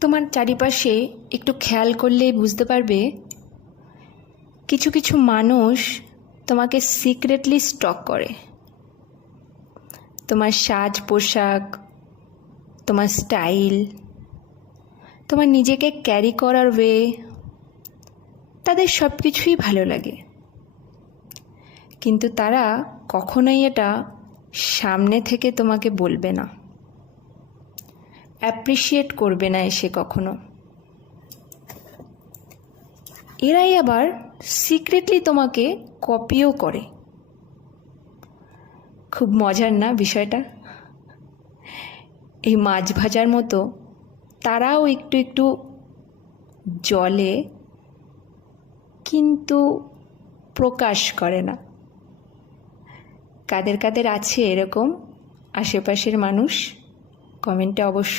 তোমার চারিপাশে একটু খেয়াল করলেই বুঝতে পারবে কিছু কিছু মানুষ তোমাকে সিক্রেটলি স্টক করে। তোমার সাজ পোশাক, তোমার স্টাইল, তোমার নিজেকে ক্যারি করার ওয়ে, তাদের সব কিছুই ভালো লাগে, কিন্তু তারা কখনোই এটা সামনে থেকে তোমাকে বলবে না, অ্যাপ্রিসিয়েট করবে না এসে কখনো। এরাই আবার সিক্রেটলি তোমাকে কপিও করে। খুব মজার না বিষয়টা? এই মাছ ভাজার মতো তারাও একটু একটু জ্বলে, কিন্তু প্রকাশ করে না। কাদের কাদের আছে এরকম আশেপাশের মানুষ? কমেন্টে অবশ্যই